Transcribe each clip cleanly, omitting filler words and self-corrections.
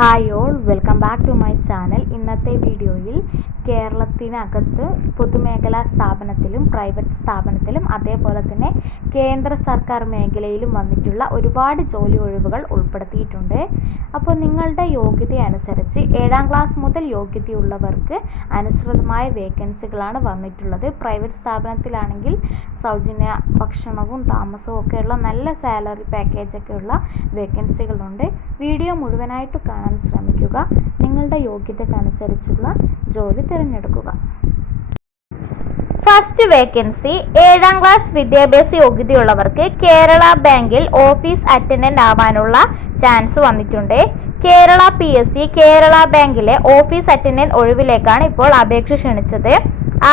Hi all, welcome back to my channel. ഇന്നത്തെ വീഡിയോയിൽ കേരളത്തിനകത്ത് പൊതുമേഖലാ സ്ഥാപനത്തിലും പ്രൈവറ്റ് സ്ഥാപനത്തിലും അതേപോലെ തന്നെ കേന്ദ്ര സർക്കാർ മേഖലയിലും വന്നിട്ടുള്ള ഒരുപാട് ജോലി ഒഴിവുകൾ ഉൾപ്പെടുത്തിയിട്ടുണ്ട്. അപ്പോൾ നിങ്ങളുടെ യോഗ്യത അനുസരിച്ച് 7ാം ക്ലാസ് മുതൽ യോഗ്യതയുള്ളവർക്ക് അനുസൃതമായ വേക്കൻസികളാണ് വന്നിട്ടുള്ളത്. പ്രൈവറ്റ് സ്ഥാപനത്തിലാണെങ്കിൽ സൗജന്യ ഭക്ഷണവും താമസവും ഒക്കെയുള്ള നല്ല സാലറി പാക്കേജൊക്കെയുള്ള വേക്കൻസികളുണ്ട്. വീഡിയോ മുഴുവനായിട്ട് കാണാൻ ശ്രമിക്കുക. നിങ്ങളുടെ യോഗ്യതക്കനുസരിച്ചുള്ള ജോലി തിരഞ്ഞെടുക്കുക. ഫസ്റ്റ് വേക്കൻസി 7ാം ക്ലാസ് വിദ്യാഭ്യാസ യോഗ്യതയുള്ളവർക്ക് കേരള ബാങ്കിൽ ഓഫീസ് അറ്റൻഡന്റ് ആവാനുള്ള ചാൻസ് വന്നിട്ടുണ്ട്. കേരള PSC കേരള ബാങ്കിലെ ഓഫീസ് അറ്റൻഡന്റ് ഒഴിവിലേക്കാണ് ഇപ്പോൾ അപേക്ഷ ക്ഷണിച്ചത്.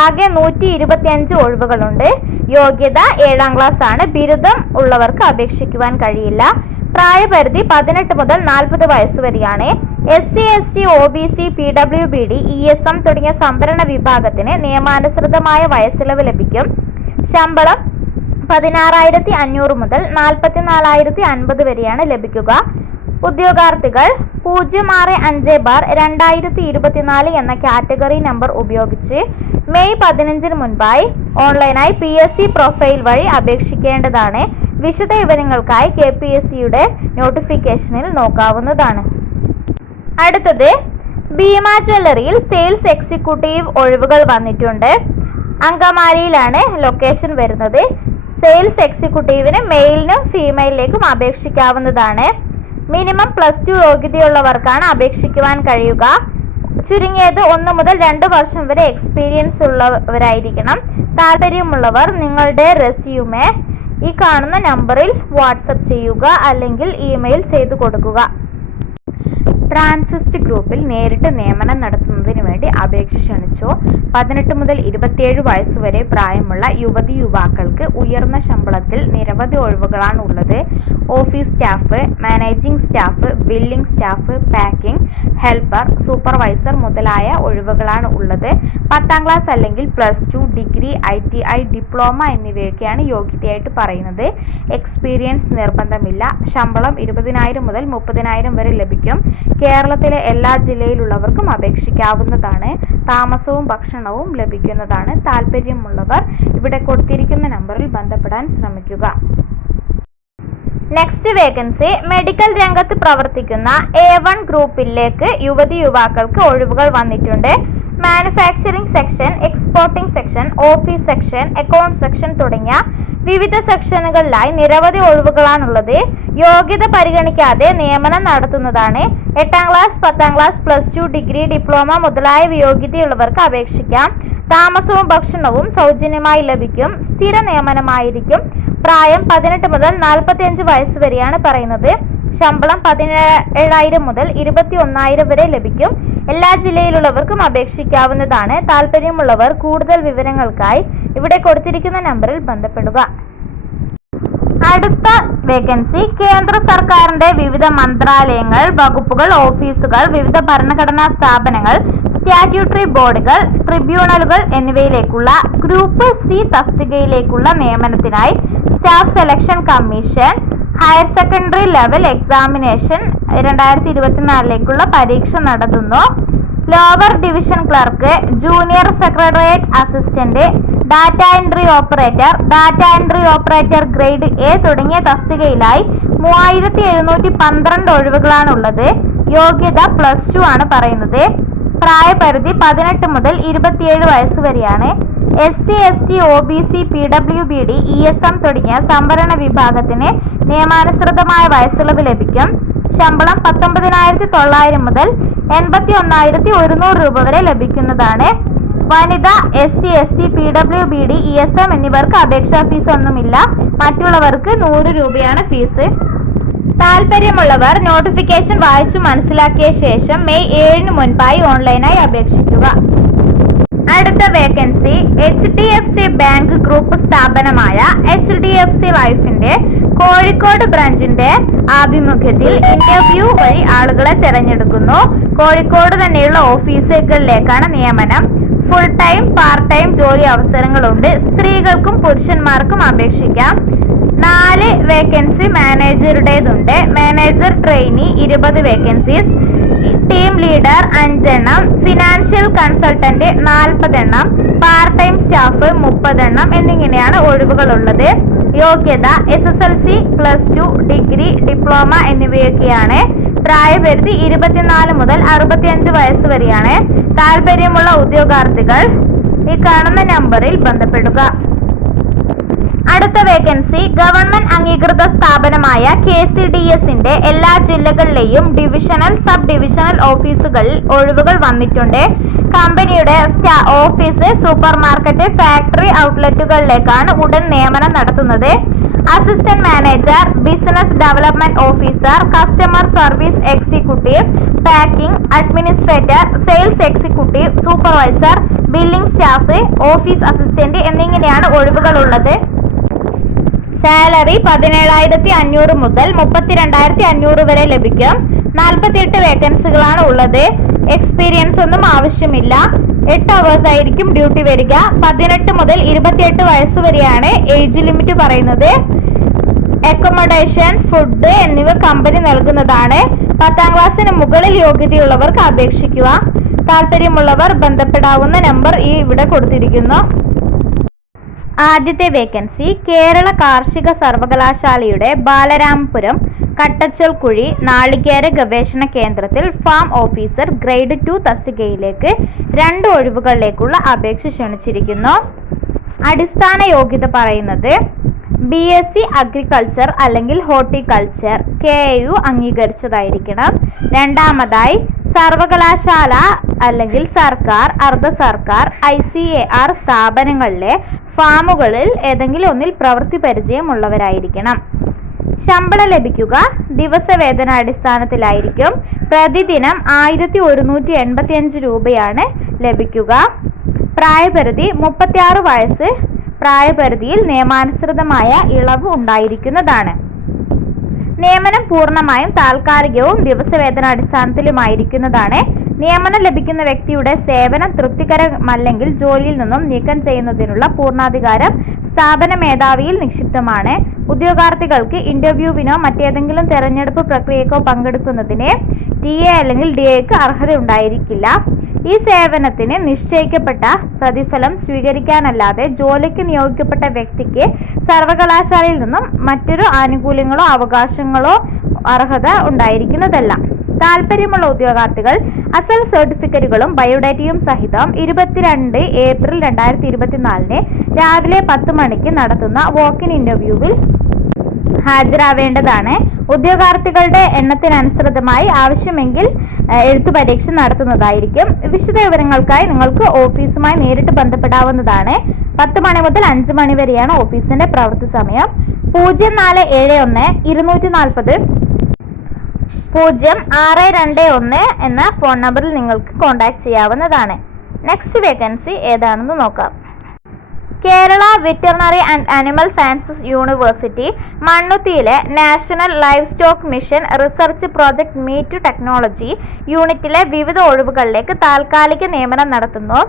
ആകെ 125 ഒഴിവുകളുണ്ട്. യോഗ്യത 7ാം ക്ലാസ് ആണ്. ബിരുദം ഉള്ളവർക്ക് അപേക്ഷിക്കുവാൻ കഴിയില്ല. പ്രായപരിധി 18 മുതൽ 40 വയസ്സ് വരെയാണ്. SC ST OBC PWBD ESM തുടങ്ങിയ സംവരണ വിഭാഗത്തിന് നിയമാനുസൃതമായ വയസ്സിളവ് ലഭിക്കും. ശമ്പളം 16,500 മുതൽ 44,050 വരെയാണ് ലഭിക്കുക. ഉദ്യോഗാർത്ഥികൾ 06/5/2024 എന്ന കാറ്റഗറി നമ്പർ ഉപയോഗിച്ച് മെയ് 15 മുൻപായി ഓൺലൈനായി PSC പ്രൊഫൈൽ വഴി അപേക്ഷിക്കേണ്ടതാണ്. വിശദ വിവരങ്ങൾക്കായി KPSCയുടെ നോട്ടിഫിക്കേഷനിൽ നോക്കാവുന്നതാണ്. അടുത്തത് ഭീമ ജ്വല്ലറിയിൽ സെയിൽസ് എക്സിക്യൂട്ടീവ് ഒഴിവുകൾ വന്നിട്ടുണ്ട്. അങ്കമാലിയിലാണ് ലൊക്കേഷൻ വരുന്നത്. സെയിൽസ് എക്സിക്യൂട്ടീവിന് മെയിലിനും ഫീമെയിലിലേക്കും അപേക്ഷിക്കാവുന്നതാണ്. മിനിമം +2 യോഗ്യതയുള്ളവർക്കാണ് അപേക്ഷിക്കുവാൻ കഴിയുക. ചുരുങ്ങിയത് 1 മുതൽ 2 വർഷം വരെ എക്സ്പീരിയൻസ് ഉള്ളവരായിരിക്കണം. താല്പര്യമുള്ളവർ നിങ്ങളുടെ റെസ്യൂമെ ഈ കാണുന്ന നമ്പറിൽ വാട്സപ്പ് ചെയ്യുക, അല്ലെങ്കിൽ ഇമെയിൽ ചെയ്തു കൊടുക്കുക. ട്രാൻസിസ്റ്റ് ഗ്രൂപ്പിൽ നേരിട്ട് നിയമനം നടത്തുന്നതിന് വേണ്ടി അപേക്ഷ ക്ഷണിച്ചു. 18 മുതൽ 27 വയസ്സ് വരെ പ്രായമുള്ള യുവതി യുവാക്കൾക്ക് ഉയർന്ന ശമ്പളത്തിൽ നിരവധി ഒഴിവുകളാണ് ഉള്ളത്. Office staff, managing staff, billing staff, packing helper, supervisor മുതലായ ഒഴിവുകളാണ് ഉള്ളത്. 10ാം ക്ലാസ് അല്ലെങ്കിൽ +2, ഡിഗ്രി, ITI, ഡിപ്ലോമ എന്നിവയൊക്കെയാണ് യോഗ്യതയായിട്ട് പറയുന്നത്. എക്സ്പീരിയൻസ് നിർബന്ധമില്ല. ശമ്പളം 20,000 മുതൽ 30,000 വരെ ലഭിക്കും. കേരളത്തിലെ എല്ലാ ജില്ലയിലുള്ളവർക്കും അപേക്ഷിക്കാവുന്നതാണ്. താമസവും ഭക്ഷണവും ലഭിക്കുന്നതാണ്. താല്പര്യമുള്ളവർ ഇവിടെ കൊടുത്തിരിക്കുന്ന നമ്പറിൽ ബന്ധപ്പെടാൻ ശ്രമിക്കുക. നെക്സ്റ്റ് വേക്കൻസി മെഡിക്കൽ രംഗത്ത് പ്രവർത്തിക്കുന്ന A1 ഗ്രൂപ്പിലേക്ക് യുവതി യുവാക്കൾക്ക് ഒഴിവുകൾ വന്നിട്ടുണ്ട്. Manufacturing section, exporting section, office section, account section തുടങ്ങിയ വിവിധ സെക്ഷനുകളിലായി നിരവധി ഒഴിവുകളാണുള്ളത്. യോഗ്യത പരിഗണിക്കാതെ നിയമനം നടത്തുന്നതാണ്. 8ാം ക്ലാസ്, 10ാം ക്ലാസ്, +2, ഡിഗ്രി, ഡിപ്ലോമ മുതലായ യോഗ്യതയുള്ളവർക്ക് അപേക്ഷിക്കാം. താമസവും ഭക്ഷണവും സൗജന്യമായി ലഭിക്കും. സ്ഥിര നിയമനമായിരിക്കും. പ്രായം 18 മുതൽ 45 വയസ്സ് വരെയാണ് പറയുന്നത്. ശമ്പളം 17,000 മുതൽ 21,000 വരെ ലഭിക്കും. എല്ലാ ജില്ലയിലുള്ളവർക്കും അപേക്ഷിക്കാവുന്നതാണ്. താല്പര്യമുള്ളവർ കൂടുതൽ വിവരങ്ങൾക്കായി ഇവിടെ കൊടുത്തിരിക്കുന്ന നമ്പറിൽ ബന്ധപ്പെടുക. അടുത്ത വേക്കൻസി കേന്ദ്ര സർക്കാരിന്റെ വിവിധ മന്ത്രാലയങ്ങൾ, വകുപ്പുകൾ, ഓഫീസുകൾ, വിവിധ ഭരണഘടനാ സ്ഥാപനങ്ങൾ, സ്റ്റാറ്റ്യൂട്ടറി ബോർഡുകൾ, ട്രിബ്യൂണലുകൾ എന്നിവയിലേക്കുള്ള ഗ്രൂപ്പ് C തസ്തികയിലേക്കുള്ള നിയമനത്തിനായി staff selection commission higher secondary level examination 2024ലേക്കുള്ള പരീക്ഷ നടത്തുന്നു. Lower division clerk, junior secretariat assistant, data entry operator grade A തുടങ്ങിയ തസ്തികയിലായി 3,712 ഒഴിവുകളാണുള്ളത്. യോഗ്യത +2 ആണ് പറയുന്നത്. പ്രായപരിധി 18 മുതൽ 27 വയസ്സ് വരെയാണ്. SC ST OBC PWBD ESM തുടങ്ങിയ സംവരണ വിഭാഗത്തിന് നിയമാനുസൃതമായ വയസ്സിളവ് ലഭിക്കും. ശമ്പളം 19,900 മുതൽ 81,100 രൂപ വരെ ലഭിക്കുന്നതാണ്. വനിത, SC ST PWBD ESM എന്നിവർക്ക് അപേക്ഷാ ഫീസ് ഒന്നുമില്ല. മറ്റുള്ളവർക്ക് 100 രൂപയാണ് ഫീസ്. താല്പര്യമുള്ളവർ നോട്ടിഫിക്കേഷൻ വായിച്ചു മനസ്സിലാക്കിയ ശേഷം മെയ് 7 മുൻപായി ഓൺലൈനായി അപേക്ഷിക്കുക. അടുത്ത വേക്കൻസി HDFC ബാങ്ക് ഗ്രൂപ്പ് സ്ഥാപനമായ HDFC ലൈഫിന്റെ കോഴിക്കോട് ബ്രാഞ്ചിന്റെ ആഭിമുഖ്യത്തിൽ ഇന്റർവ്യൂ വഴി ആളുകളെ തിരഞ്ഞെടുക്കുന്നു. കോഴിക്കോട് തന്നെയുള്ള ഓഫീസുകളിലേക്കാണ് നിയമനം. ഫുൾ ടൈം, പാർട്ട് ടൈം ജോലി അവസരങ്ങളുണ്ട്. സ്ത്രീകൾക്കും പുരുഷന്മാർക്കും അപേക്ഷിക്കാം. 4 വേക്കൻസി മാനേജറുടേതുണ്ട്. Manager trainee 20 vacancies. Team leader 5 എണ്ണം, ഫിനാൻഷ്യൽ കൺസൾട്ടന്റ് 40 എണ്ണം, പാർട്ട് ടൈം സ്റ്റാഫ് 30 എണ്ണം എന്നിങ്ങനെയാണ് ഒഴിവുകളുള്ളത്. യോഗ്യത SSLC, +2, ഡിഗ്രി, ഡിപ്ലോമ എന്നിവയൊക്കെയാണ്. പ്രായപരിധി 24 മുതൽ 65 വയസ്സ് വരെയാണ്. താല്പര്യമുള്ള ഉദ്യോഗാർത്ഥികൾ ഈ കാണുന്ന നമ്പറിൽ ബന്ധപ്പെടുക. അടുത്ത വേക്കൻസി ഗവൺമെന്റ് അംഗീകൃത സ്ഥാപനമായ KCDSന്റെ എല്ലാ ജില്ലകളിലെയും ഡിവിഷണൽ, സബ് ഡിവിഷണൽ ഓഫീസുകളിൽ ഒഴിവുകൾ വന്നിട്ടുണ്ട്. കമ്പനിയുടെ ഓഫീസ്, സൂപ്പർ മാർക്കറ്റ്, ഫാക്ടറി ഔട്ട്ലെറ്റുകളിലേക്കാണ് ഉടൻ നിയമനം നടത്തുന്നത്. Assistant manager, business development officer, customer service executive, packing administrator, sales executive, supervisor, billing staff, office assistant എന്നിങ്ങനെയാണ് ഒഴിവുകളുള്ളത്. സാലറി 17,500 മുതൽ 32,500 വരെ ലഭിക്കും. 48 വേക്കൻസികളാണ് ഉള്ളത്. എക്സ്പീരിയൻസ് ഒന്നും ആവശ്യമില്ല. 8 അവേഴ്സ് ആയിരിക്കും ഡ്യൂട്ടി വരിക. 18 മുതൽ 28 വയസ്സ് വരെയാണ് ഏജ് ലിമിറ്റ് പറയുന്നത്. അക്കോമഡേഷൻ, ഫുഡ് എന്നിവ കമ്പനി നൽകുന്നതാണ്. 10ാം ക്ലാസ്സിന് മുകളിൽ യോഗ്യതയുള്ളവർക്ക് അപേക്ഷിക്കുക. താല്പര്യമുള്ളവർ ബന്ധപ്പെടാവുന്ന നമ്പർ ഇവിടെ കൊടുത്തിരിക്കുന്നു. ആദ്യത്തെ വേക്കൻസി കേരള കാർഷിക സർവകലാശാലയുടെ ബാലരാമപുരം കട്ടച്ചൽക്കുഴി നാളികേര ഗവേഷണ കേന്ദ്രത്തിൽ ഫാം ഓഫീസർ ഗ്രേഡ് 2 തസ്തികയിലേക്ക് 2 ഒഴിവുകളിലേക്കുള്ള അപേക്ഷ ക്ഷണിച്ചിരിക്കുന്നു. അടിസ്ഥാന യോഗ്യത പറയുന്നത് BSc അഗ്രികൾച്ചർ അല്ലെങ്കിൽ ഹോർട്ടിക്കൾച്ചർ KAU അംഗീകരിച്ചതായിരിക്കണം. രണ്ടാമതായി സർവകലാശാല അല്ലെങ്കിൽ സർക്കാർ, അർദ്ധ സർക്കാർ, ICAR സ്ഥാപനങ്ങളിലെ ഫാമുകളിൽ ഏതെങ്കിലും ഒന്നിൽ പ്രവൃത്തി പരിചയമുള്ളവരായിരിക്കണം. ശമ്പളം ലഭിക്കുക ദിവസവേതനാടിസ്ഥാനത്തിലായിരിക്കും. പ്രതിദിനം 1,185 രൂപയാണ് ലഭിക്കുക. പ്രായപരിധി 36 വയസ്സ്. പ്രായപരിധിയിൽ നിയമാനുസൃതമായ ഇളവ് ഉണ്ടായിരിക്കുന്നതാണ്. നിയമനം പൂർണ്ണമായും താൽക്കാലികവും ദിവസവേതനാടിസ്ഥാനത്തിലുമായിരിക്കുന്നതാണ്. നിയമനം ലഭിക്കുന്ന വ്യക്തിയുടെ സേവനം തൃപ്തികരമല്ലെങ്കിൽ ജോലിയിൽ നിന്നും നീക്കം ചെയ്യുന്നതിനുള്ള പൂർണ്ണാധികാരം സ്ഥാപന മേധാവിയിൽ നിക്ഷിപ്തമാണ്. ഉദ്യോഗാർത്ഥികൾക്ക് ഇന്റർവ്യൂവിനോ മറ്റേതെങ്കിലും തെരഞ്ഞെടുപ്പ് പ്രക്രിയക്കോ പങ്കെടുക്കുന്നതിന് TA അല്ലെങ്കിൽ DAക്ക് അർഹത ഉണ്ടായിരിക്കില്ല. ഈ സേവനത്തിന് നിശ്ചയിക്കപ്പെട്ട പ്രതിഫലം സ്വീകരിക്കാനല്ലാതെ ജോലിക്ക് നിയോഗിക്കപ്പെട്ട വ്യക്തിക്ക് സർവകലാശാലയിൽ നിന്നും മറ്റൊരു ആനുകൂല്യങ്ങളോ അവകാശങ്ങളോ അർഹത ഉണ്ടായിരിക്കുന്നതല്ല. താല്പര്യമുള്ള ഉദ്യോഗാർത്ഥികൾ അസൽ സർട്ടിഫിക്കറ്റുകളും ബയോഡാറ്റയും സഹിതം 22 ഏപ്രിൽ 2024 രാവിലെ 10 മണിക്ക് നടത്തുന്ന വോക്കിൻ ഇന്റർവ്യൂവിൽ ഹാജരാവേണ്ടതാണ്. ഉദ്യോഗാർത്ഥികളുടെ എണ്ണത്തിനനുസൃതമായി ആവശ്യമെങ്കിൽ എഴുത്തു പരീക്ഷ നടത്തുന്നതായിരിക്കും. വിശദ വിവരങ്ങൾക്കായി നിങ്ങൾക്ക് ഓഫീസുമായി നേരിട്ട് ബന്ധപ്പെടാവുന്നതാണ്. 10 മണി മുതൽ 5 മണി വരെയാണ് ഓഫീസിന്റെ പ്രവൃത്തി സമയം. 0471 240 0621 എന്ന ഫോൺ നമ്പറിൽ നിങ്ങൾക്ക് കോൺടാക്ട് ചെയ്യാവുന്നതാണ്. നെക്സ്റ്റ് വേക്കൻസി ഏതാണെന്ന് നോക്കാം. Kerala veterinary and animal sciences university മണ്ണുത്തിയിലെ national livestock mission research project meat technology യൂണിറ്റിലെ വിവിധ ഒഴിവുകളിലേക്ക് താൽക്കാലിക നിയമനം നടത്തുന്നു.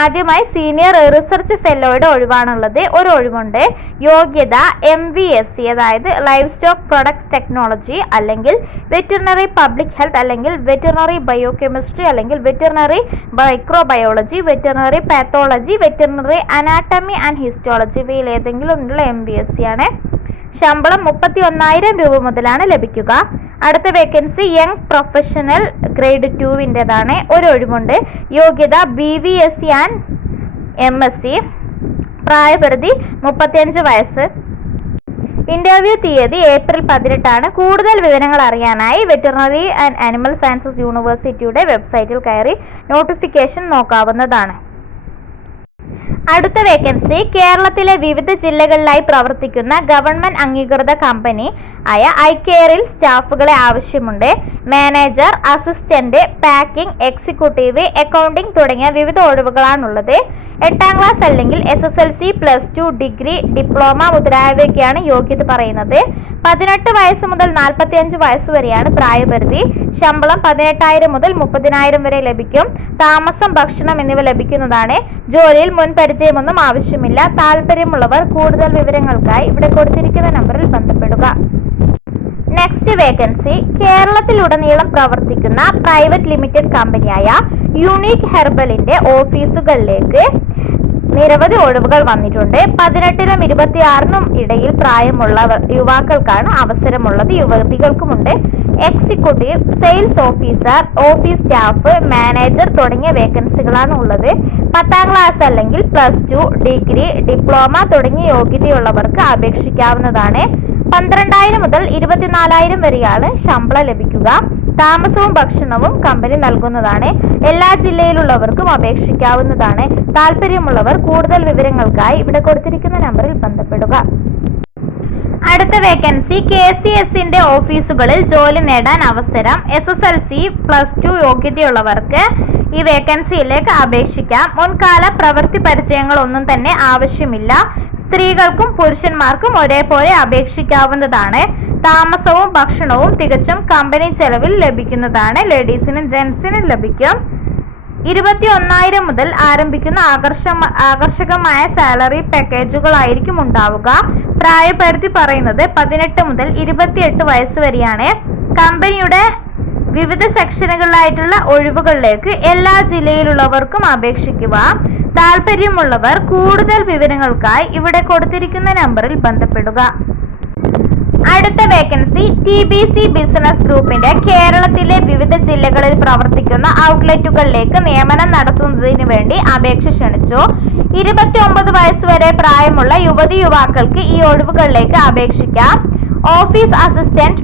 ആദ്യമായി സീനിയർ റിസർച്ച് ഫെല്ലോയുടെ ഒഴിവാണുള്ളത്. ഒരു ഒഴിവുണ്ട്. യോഗ്യത MVSc അതായത് ലൈവ് സ്റ്റോക്ക് പ്രൊഡക്ട്സ് ടെക്നോളജി അല്ലെങ്കിൽ വെറ്ററിനറി പബ്ലിക് ഹെൽത്ത് അല്ലെങ്കിൽ വെറ്ററിനറി ബയോകെമിസ്ട്രി അല്ലെങ്കിൽ veterinary microbiology, veterinary pathology, veterinary anatomy and histology ഇവയിൽ ഏതെങ്കിലും ഒന്നുള്ള MVSc ആണ്. ശമ്പളം 31,000 രൂപ മുതലാണ് ലഭിക്കുക. അടുത്ത വേക്കൻസി യങ് പ്രൊഫഷണൽ ഗ്രേഡ് 2-ൻ്റെതാണ്. ഒരു ഒഴിവുണ്ട്. യോഗ്യത BVSc ആൻഡ് MSc. പ്രായപരിധി 35 വയസ്സ്. ഇന്റർവ്യൂ തീയതി ഏപ്രിൽ 18 കൂടുതൽ വിവരങ്ങൾ അറിയാനായി വെറ്ററിനറി ആൻഡ് ആനിമൽ സയൻസസ് യൂണിവേഴ്സിറ്റിയുടെ വെബ്സൈറ്റിൽ കയറി നോട്ടിഫിക്കേഷൻ നോക്കാവുന്നതാണ്. അടുത്ത വേക്കൻസി കേരളത്തിലെ വിവിധ ജില്ലകളിലായി പ്രവർത്തിക്കുന്ന ഗവൺമെന്റ് അംഗീകൃത കമ്പനി ആയ ഐകെയറിൽ സ്റ്റാഫുകളെ ആവശ്യമുണ്ട്. Manager, assistant, packing, executive, accounting തുടങ്ങിയ വിവിധ ഒഴിവുകളാണുള്ളത്. 8ാം ക്ലാസ് അല്ലെങ്കിൽ SSLC, +2, ഡിഗ്രി, ഡിപ്ലോമ മുതലായവയൊക്കെയാണ് യോഗ്യത പറയുന്നത്. 18 വയസ്സ് മുതൽ 45 വയസ്സ് വരെയാണ് പ്രായപരിധി. ശമ്പളം 18,000 മുതൽ 30,000 വരെ ലഭിക്കും. താമസം, ഭക്ഷണം എന്നിവ ലഭിക്കുന്നതാണ്. ജോലിയിൽ മുൻ പരിചയമൊന്നും ആവശ്യമില്ല. താല്പര്യമുള്ളവർ കൂടുതൽ വിവരങ്ങൾക്കായി ഇവിടെ കൊടുത്തിരിക്കുന്ന നമ്പറിൽ ബന്ധപ്പെടുക. നെക്സ്റ്റ് വേക്കൻസി കേരളത്തിലുടനീളം പ്രവർത്തിക്കുന്ന പ്രൈവറ്റ് ലിമിറ്റഡ് കമ്പനിയായ യുണീക്ക് ഹെർബലിന്റെ ഓഫീസുകളിലേക്ക് നിരവധി ഒഴിവുകൾ വന്നിട്ടുണ്ട്. 18നും 26നും ഇടയിൽ പ്രായമുള്ള യുവാക്കൾക്കാണ് അവസരമുള്ളത്. യുവതികൾക്കുമുണ്ട്. Executive, sales officer, office staff, manager തുടങ്ങിയ വേക്കൻസികളാണ് ഉള്ളത്. 10ാം ക്ലാസ് അല്ലെങ്കിൽ +2, ഡിഗ്രി, ഡിപ്ലോമ തുടങ്ങിയ യോഗ്യതയുള്ളവർക്ക് അപേക്ഷിക്കാവുന്നതാണ്. 12,000 മുതൽ 24,000 വരെയാണ് ശമ്പളം ലഭിക്കുക. താമസവും ഭക്ഷണവും കമ്പനി നൽകുന്നതാണ്. എല്ലാ ജില്ലയിലുള്ളവർക്കും അപേക്ഷിക്കാവുന്നതാണ്. താല്പര്യമുള്ളവർ കൂടുതൽ വിവരങ്ങൾക്കായി ഇവിടെ കൊടുത്തിരിക്കുന്ന നമ്പറിൽ ബന്ധപ്പെടുക. അടുത്ത വേക്കൻസി KCSന്റെ ഓഫീസുകളിൽ ജോലി നേടാൻ അവസരം. SSLC, +2 യോഗ്യതയുള്ളവർക്ക് ഈ വേക്കൻസിയിലേക്ക് അപേക്ഷിക്കാം. മുൻകാല പ്രവൃത്തി പരിചയങ്ങളൊന്നും തന്നെ ആവശ്യമില്ല. സ്ത്രീകൾക്കും പുരുഷന്മാർക്കും ഒരേപോലെ അപേക്ഷിക്കാവുന്നതാണ്. താമസവും ഭക്ഷണവും തികച്ചും കമ്പനി ചെലവിൽ ലഭിക്കുന്നതാണ്. ലേഡീസിനും ജെൻസിനും ലഭിക്കും. 21,000 മുതൽ ആരംഭിക്കുന്ന ആകർഷകമായ സാലറി പാക്കേജുകളായിരിക്കും ഉണ്ടാവുക. പ്രായപരിധി പറയുന്നത് 18 മുതൽ 28 വയസ്സ് വരെയാണ്. കമ്പനിയുടെ വിവിധ സെക്ഷനുകളിലായിട്ടുള്ള ഒഴിവുകളിലേക്ക് എല്ലാ ജില്ലയിലുള്ളവർക്കും അപേക്ഷിക്കുക. താല്പര്യമുള്ളവർ കൂടുതൽ വിവരങ്ങൾക്കായി ഇവിടെ കൊടുത്തിരിക്കുന്ന നമ്പറിൽ ബന്ധപ്പെടുക. അടുത്ത വേക്കൻസി TBC ബിസിനസ് ഗ്രൂപ്പിന്റെ കേരളത്തിലെ വിവിധ ജില്ലകളിൽ പ്രവർത്തിക്കുന്ന ഔട്ട്ലെറ്റുകളിലേക്ക് നിയമനം നടത്തുന്നതിന് വേണ്ടി അപേക്ഷ ക്ഷണിച്ചു. 29 വയസ്സ് വരെ പ്രായമുള്ള യുവതിയുവാക്കൾക്ക് ഈ ഒഴിവുകളിലേക്ക് അപേക്ഷിക്കാം. Office assistant,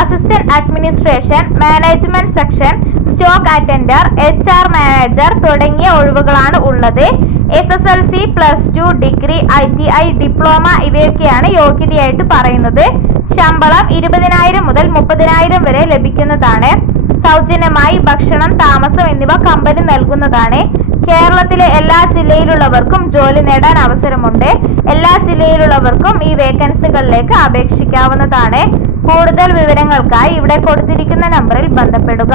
assistant administration, management section, stock attender, HR manager തുടങ്ങിയ ഒഴിവുകളാണ് ഉള്ളത്. SSLC, +2, ഡിഗ്രി, ITI, ഡിപ്ലോമ ഇവയൊക്കെയാണ് യോഗ്യതയായിട്ട് പറയുന്നത്. ശമ്പളം 20,000 മുതൽ 30,000 വരെ ലഭിക്കുന്നതാണ്. സൗജന്യമായി ഭക്ഷണം, താമസം എന്നിവ കമ്പനി നൽകുന്നതാണ്. കേരളത്തിലെ എല്ലാ ജില്ലയിലുള്ളവർക്കും ജോലി നേടാൻ അവസരമുണ്ട്. എല്ലാ ജില്ലയിലുള്ളവർക്കും ഈ വേക്കൻസികളിലേക്ക് അപേക്ഷിക്കാവുന്നതാണ്. കൂടുതൽ വിവരങ്ങൾക്കായി ഇവിടെ കൊടുത്തിരിക്കുന്ന നമ്പറിൽ ബന്ധപ്പെടുക.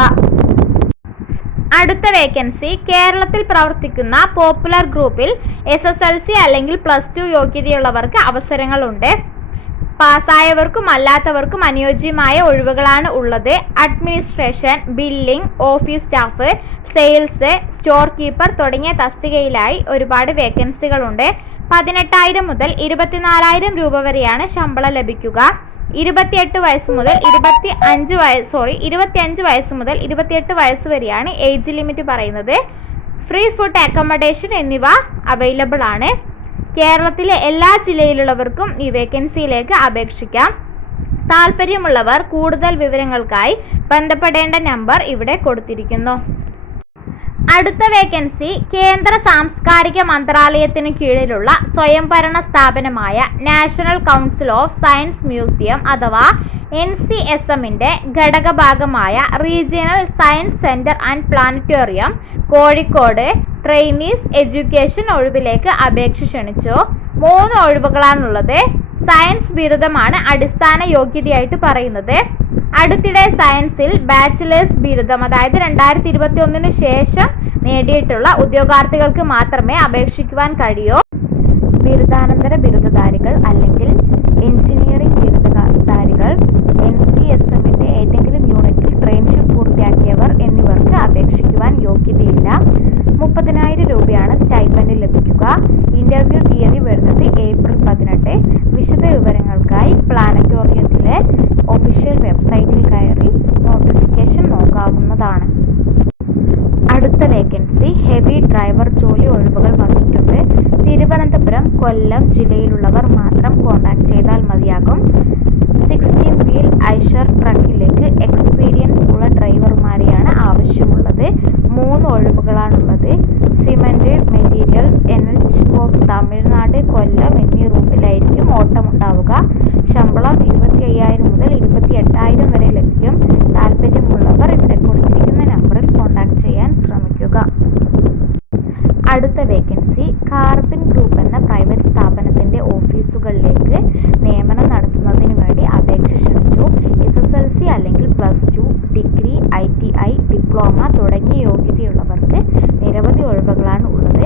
അടുത്ത വേക്കൻസി കേരളത്തിൽ പ്രവർത്തിക്കുന്ന പോപ്പുലർ ഗ്രൂപ്പിൽ SSLC അല്ലെങ്കിൽ +2 യോഗ്യതയുള്ളവർക്ക് അവസരങ്ങളുണ്ട്. പാസ്സായവർക്കും അല്ലാത്തവർക്കും അനുയോജ്യമായ ഒഴിവുകളാണ് ഉള്ളത്. Administration, billing, office staff, sales, store keeper തുടങ്ങിയ തസ്തികയിലായി ഒരുപാട് വേക്കൻസികളുണ്ട്. 18,000 മുതൽ 24,000 രൂപ വരെയാണ് ശമ്പളം ലഭിക്കുക. 28 വയസ്സ് മുതൽ 25 വയസ്സ് മുതൽ 28 വയസ്സ് വരെയാണ് ഏജ് ലിമിറ്റ് പറയുന്നത്. ഫ്രീ ഫുഡ്, അക്കോമഡേഷൻ എന്നിവ അവൈലബിൾ ആണ്. കേരളത്തിലെ എല്ലാ ജില്ലയിലുള്ളവർക്കും ഈ വേക്കൻസിയിലേക്ക് അപേക്ഷിക്കാം. താല്പര്യമുള്ളവർ കൂടുതൽ വിവരങ്ങൾക്കായി ബന്ധപ്പെടേണ്ട നമ്പർ ഇവിടെ കൊടുത്തിരിക്കുന്നു. അടുത്ത വേക്കൻസി കേന്ദ്ര സാംസ്കാരിക മന്ത്രാലയത്തിന് കീഴിലുള്ള സ്വയംഭരണ സ്ഥാപനമായ national council of science museum അഥവാ NCSMന്റെ ഘടകഭാഗമായ regional science centre and planetarium Kozhikode trainees education ഒഴിവിലേക്ക് അപേക്ഷ ക്ഷണിച്ചു. 3 ഒഴിവുകളാണുള്ളത്. സയൻസ് ബിരുദമാണ് അടിസ്ഥാന യോഗ്യതയായിട്ട് പറയുന്നത്. അടുത്തിടെ സയൻസിൽ ബാച്ചിലേഴ്സ് ബിരുദം അതായത് 2021 ശേഷം നേടിയിട്ടുള്ള ഉദ്യോഗാർത്ഥികൾക്ക് മാത്രമേ അപേക്ഷിക്കുവാൻ കഴിയൂ. ബിരുദാനന്തര ബിരുദധാരികൾ അല്ലെങ്കിൽ എഞ്ചിനീയറിംഗ് ബിരുദധാരികൾ, NCSMന്റെ ഏതെങ്കിലും യൂണിറ്റിൽ ട്രെയിനിഷിപ്പ് പൂർത്തിയാക്കിയവർ എന്നിവർക്ക് അപേക്ഷിക്കുവാൻ യോഗ്യതയില്ല. 30,000 രൂപയാണ് സ്റ്റൈപ്പൻഡ് ലഭിക്കുക. ഇന്റർവ്യൂ തീയതി വരുന്നത് ഏപ്രിൽ 18. വിശദ വിവരങ്ങൾക്കായി പ്ലാനറ്റോറിയത്തിലെ ഒഫീഷ്യൽ വെബ്സൈറ്റിൽ കയറി നോട്ടിഫിക്കേഷൻ നോക്കാവുന്നതാണ്. അടുത്ത വേക്കൻസി ഹെവി ഡ്രൈവർ ജോലി ഒഴിവുകൾ വന്നിട്ടുണ്ട്. തിരുവനന്തപുരം, കൊല്ലം ജില്ലയിലുള്ളവർ മാത്രം കോൺടാക്ട് ചെയ്താൽ മതിയാകും. 16 വീൽ ഐഷർ ട്രക്കിലേക്ക് എക്സ്പീരിയൻസ് ഉള്ള ഡ്രൈവർമാരെയാണ് ആവശ്യമുള്ളത്. 3 ഒഴിവുകളാണുള്ളത്. സിമന്റ് മെറ്റീരിയൽസ്, NH തമിഴ്നാട്, കൊല്ലം എന്നീ റൂട്ടിലായിരിക്കും ഓട്ടമുണ്ടാവുക. ശമ്പളം 25,000 മുതൽ 28,000 വരെ ലഭിക്കും. താല്പര്യമുള്ളവർ ഇവിടെ കൊടുത്തിരിക്കുന്ന നമ്പറിൽ കോൺടാക്ട് ചെയ്യാൻ ശ്രമിക്കുക. അടുത്ത വേക്കൻസി കാർബിൻ ഗ്രൂപ്പ് എന്ന പ്രൈവറ്റ് സ്ഥാപനത്തിൻ്റെ ഓഫീസുകളിലേക്ക് നിയമനം നടത്തുന്നതിന് വേണ്ടി അപേക്ഷ ക്ഷണിച്ചു. SSLC അല്ലെങ്കിൽ +2, ഡിഗ്രി, ITI, ഡിപ്ലോമ തുടങ്ങിയ യോഗ്യതയുള്ളവർക്ക് നിരവധി ഒഴിവുകളാണ് ഉള്ളത്.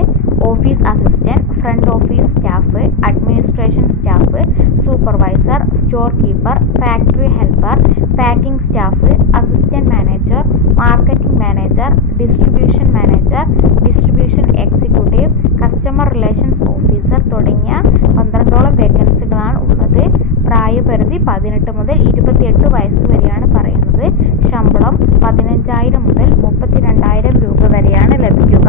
Office assistant, front office staff, administration staff, supervisor, store keeper, factory helper, packing staff, assistant manager, marketing manager, distribution manager, distribution executive, customer relations officer തുടങ്ങിയ 12ഓളം വേക്കൻസികളാണ് ഉള്ളത്. പ്രായപരിധി 18 മുതൽ 28 വയസ്സ് വരെയാണ് പറയുന്നത്. ശമ്പളം 15,000 മുതൽ 32,000 രൂപ വരെയാണ് ലഭിക്കുക.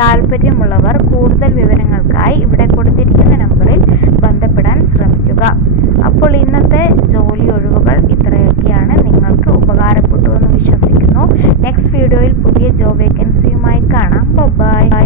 താല്പര്യമുള്ളവർ കൂടുതൽ വിവരങ്ങൾക്കായി ഇവിടെ കൊടുത്തിരിക്കുന്ന നമ്പറിൽ ബന്ധപ്പെടാൻ ശ്രമിക്കുക. അപ്പോൾ ഇന്നത്തെ ജോലി ഒഴിവുകൾ ഇത്രയൊക്കെയാണ്. നിങ്ങൾക്ക് ഉപകാരപ്പെട്ടു എന്ന് വിശ്വസിക്കുന്നു. നെക്സ്റ്റ് വീഡിയോയിൽ പുതിയ ജോബ് വേക്കൻസിയുമായി കാണാം. ബൈ.